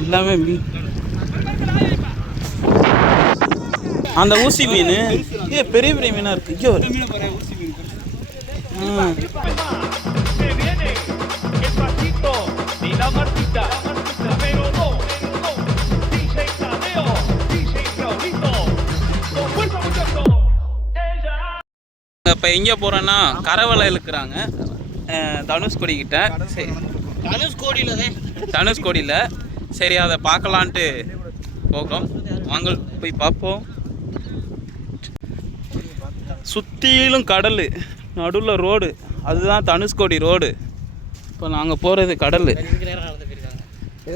எல்லாமே மீன் அந்த ஊசி மீன் ஏ பெரிய பெரிய மீனா இருக்கு ஐயோ இப்போ எங்கே போகிறோன்னா கரவலை இழுக்கிறாங்க தனுஷ்கோடி கிட்ட சரி தனுஷ்கோடியில் சரி அதை பார்க்கலான்ட்டு போகிறோம் வாங்க போய் பார்ப்போம். சுற்றிலும் கடல் நடுவில் ரோடு. அதுதான் தனுஷ்கோடி ரோடு. இப்போ நாங்கள் போகிறது கடல்.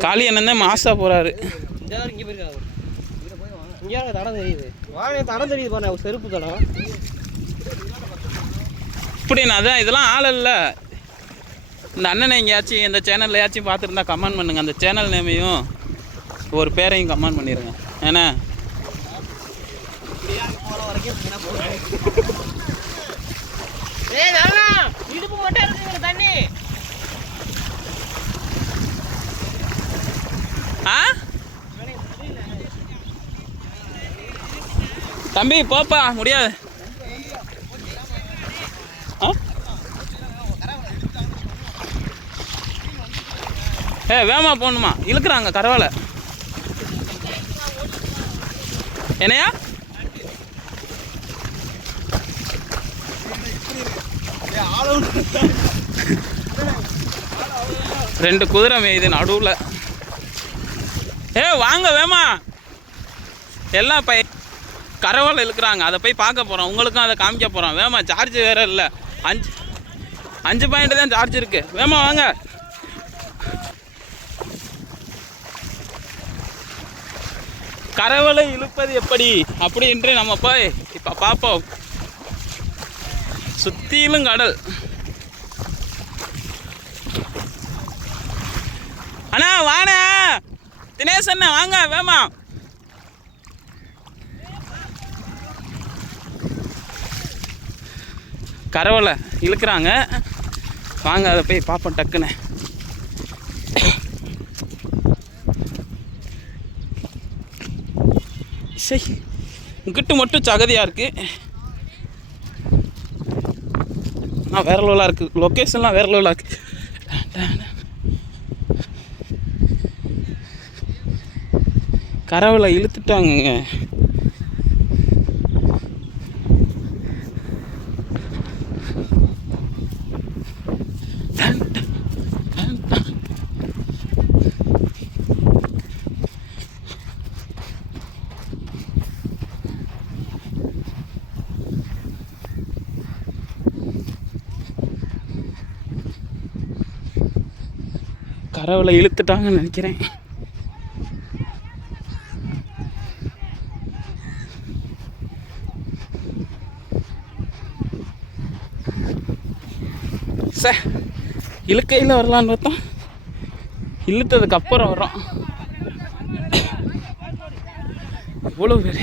காளி அண்ணன் தான் மாசா போகிறாரு தடம் தெரியுது செருப்பு தடம் அதான் இதெல்லாம் ஆள் இல்லை இந்த அண்ணனை எங்கேயாச்சும் இந்த சேனலில் ஏதாச்சும் பார்த்துருந்தா கமெண்ட் பண்ணுங்கள் அந்த சேனல் நேமையும் ஒரு பேரையும் கமெண்ட் பண்ணிடுங்க ஏன்னா வேணாம் இடுப்பு மட்டும் இருக்குங்க தண்ணி. ஆ? தம்பி போப்பா முடியாது. ஏ வேமா போகணுமா? இழுக்கிறாங்க கரவாலை. என்னையா? ரெண்டு குதிரை மேயுது நடுவில். ஏ வாங்க வேமா. எல்லாம் பை கரவால் இழுக்கிறாங்க. அதை போய் பார்க்க போகிறோம் உங்களுக்கும் அதை காமிக்க போகிறோம் வேமா சார்ஜ் வேறு இல்லை. அஞ்சு அஞ்சு பாயிண்ட் தான் சார்ஜ் இருக்குது வேமா வாங்க. கரவலை இழுப்பது எப்படி? அப்படி என்று நம்ம போய் இப்போ பார்ப்போம். சுத்தியிலும் கடல். அண்ணா வாண தினேஷ் அண்ணா வாங்க வேமா. கரவலை இழுக்கிறாங்க. வாங்க அதை போய் பார்ப்போம் டக்குன்னு. சரி இங்கிட்டு மட்டும் சகதியாக இருக்குது ஆ வேற லெவலாக இருக்குது லொக்கேஷன்லாம் வேற லெவலாக இருக்குது கரவில் இழுத்துட்டாங்க கரவில் இழுத்துட்டாங்கன்னு நினைக்கிறேன். சே இழுக்கையில் வரலான்னு பார்த்தோம். இழுத்ததுக்கு அப்புறம் வரோம் இவ்வளோ பேர்.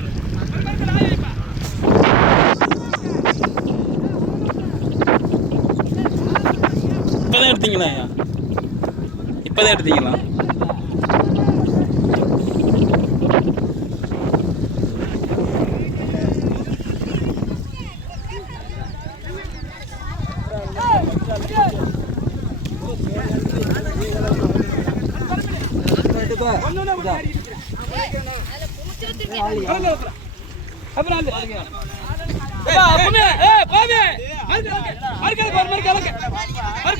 தான்? ஐயா இப்போ தான் எடுத்தீங்களா அப்புறம்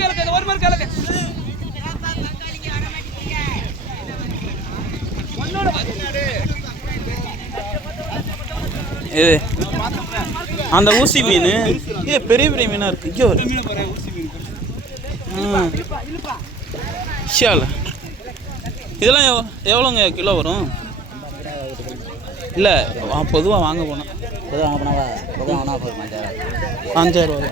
கலக்கு அந்த ஒரு மாதிரி கலக்கு அந்த ஊசி மீன். ஏ பெரிய பெரிய மீனாக இருக்கு. ஐயோ ஷியால இதெல்லாம் எவ் எவ்வளோங்க கிலோ வரும்? இல்லை பொதுவாக வாங்க போனோம் பொதுவாக வாங்க போனா பொதுவாக வாங்கினா அஞ்சாயிரம். அஞ்சாயிரம்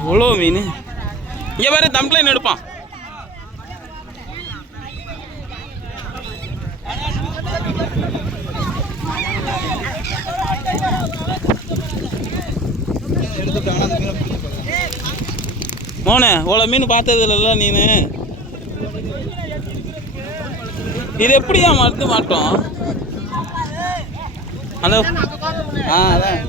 இவ்வளோ மீன்? இங்கே வேறு தம்ப்ளைன் எடுப்பான். மோனே இவ்வளோ மீன் பார்த்தது இல்லைல்ல நீனு. இது எப்படியா மறுத்து மாட்டோம்? ஹலோ. ஆ அதான்.